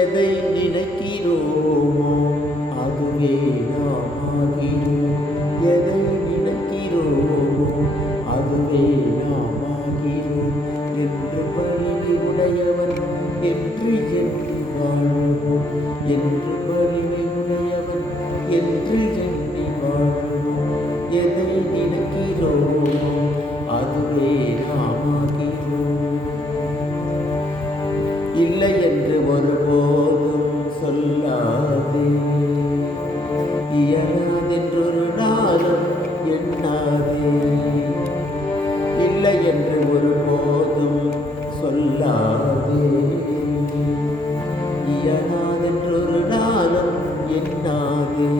எதை நினைக்கிறோமோ அதுவே நாம் ஆகிறோம். எதை நினைக்கிறோமோ அதுவே நாம் ஆகிறோம். என்று வலிமை உடையவன் என்று எண்ணி வாழ்வோம். என்று வலிமை உடையவன் என்று எண்ணி வாழ்வோம். எதை நினைக்கிறோமோ அதுவே நாம் ஆகிறோம். இல்லை என்று ஒருபோதும் சொல்லாதே. இயலாதென்றொரு நாளும் எண்ணாதே. இல்லை என்று ஒருபோதும் சொல்லாதே. இயலாதென்றொரு நாளும் எண்ணாதே.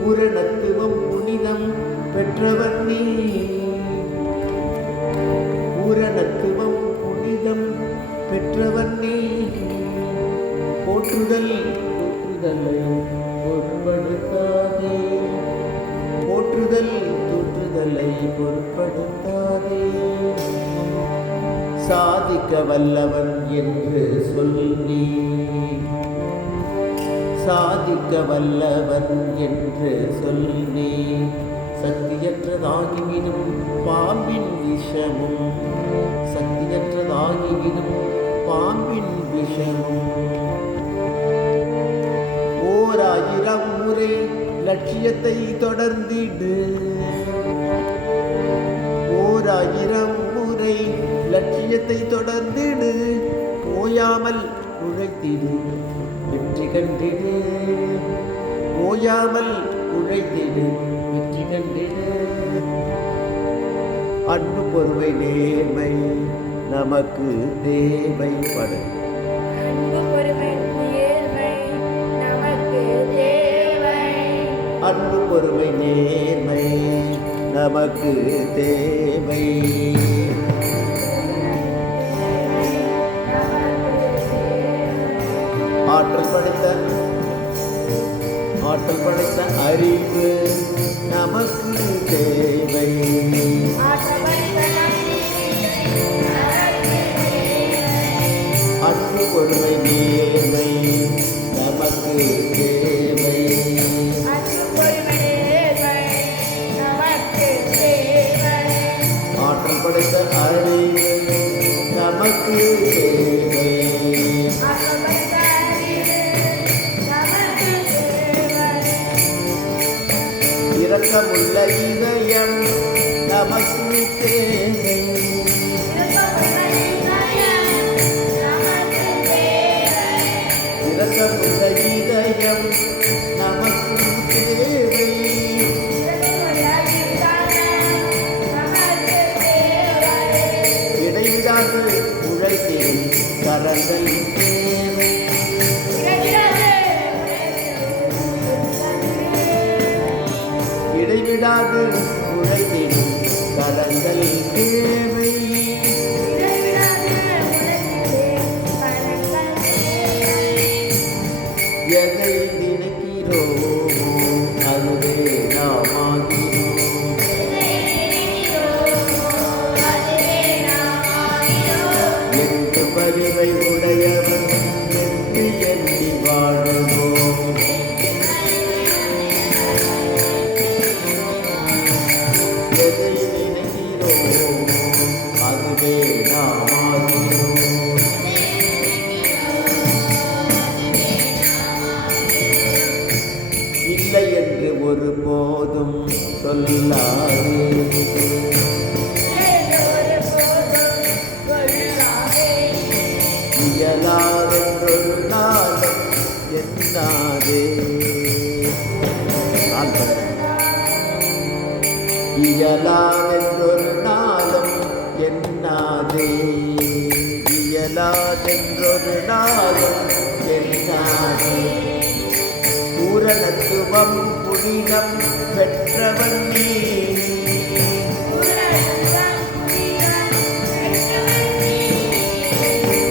பூரணத்துவம் புனிதம் பெற்றவன் நீ. பூரணத்துவம் புனிதம் பெற்றவன் நீ. போற்றுதல் தோற்றுதலை பொருட்படுத்தாதே. போற்றுதல் தோற்றுதலை பொருட்படுத்தாதே. சாதிக்க வல்லவன் என்று சொல்லி. சாதிக்க வல்லவன் என்று சொல்லி. சக்தியற்றதாகிவிடும் பாம்பின் விஷமும். சக்தியற்றதாகிவிடும் பாம்பின் விஷமும். 1000 முறை லட்சியத்தை தொடர்ந்திடு. 1000 முறை லட்சியத்தை தொடர்ந்திடு. ஓயாமல் உழைத்திடு வெற்றி கண்டிடு. ஓயாமல் உழைத்திடு வெற்றி கண்டிடு. அன்பு பொறுமை நேர்மை நமக்கு தேவைப்படு. அன்பு பொறுமை நேர்மை நமக்கு தேவை. அன்பு பொறுமை நேர்மை நமக்கு தேவை. ஆற்றல் படைத்த அறிவு நமக்கு தேவை. அன்பு பொறுமை நேர்மை நமக்கு தேவை. ஆற்றல் படைத்த அறிவு நமக்கு தேவை. இரக்கமுள்ள இதயம் நமக்கு தேவை. இரக்கமுள்ள இதயம் நமக்கு தேவை. இடைவிடாது உழைத்திடும் கரங்கள் தேவை. இடைவிடாது உழைத்திடும் கரங்கள் தேவை. எதை நினைக்கிறோமோ அதுவே நாம் ஆகிறோம். என்று வலிமை உடையவன் என்று எண்ணி வாழ்வோம். எதை நினைக்கிறோமோ அதுவே நாம் ஆகிறோம். இல்லை என்று ஒருபோதும் சொல்லாதே. இயலாதென்றொரு நாளும் எண்ணாதே. இயலாதென்றொரு நாளும் எண்ணாதே. இயலாதென்றொரு நாளும் எண்ணாதே. பூரணத்துவம் புனிதம் பெற்றவன் நீ.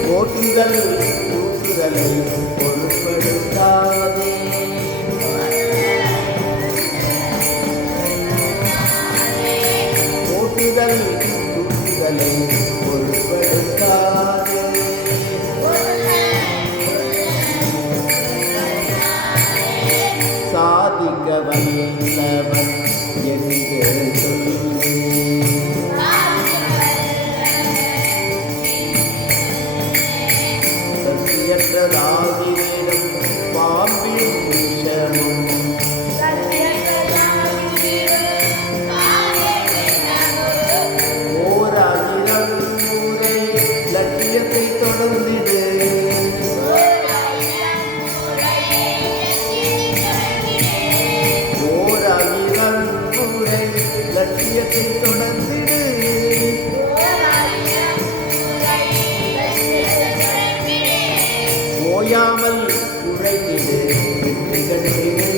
போற்றுதல் தூற்றுதலை பொருட்படுத்தாதே. ஓட்டுதல் தூக்குதலை பொருட்படுத்தாது. சாதிக்க வல்லவன் என்று சொல்லி சத்தியற்றதாகிவிடும் பாம்பின் விஷமும் ஓராயிரம் முறை லட்சியத்தை தொடர்ந்திடு. ஓராயிரம் முறை லட்சியத்தை தொடர்ந்திடு. ஓயாமல் உழைத்திடு வெற்றி கண்டிடு.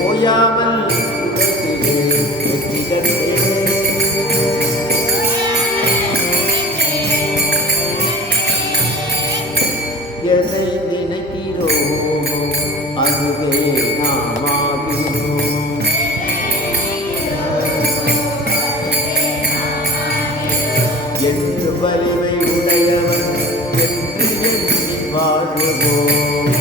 ஓயாமல் உழைத்திடு வெற்றி கண்டிடு. எதை நினைக்கிறோமோ அதுவே நாமாகிறோம். என்று வலிமை உடையவன் என்று எண்ணி வாழ்வோம்.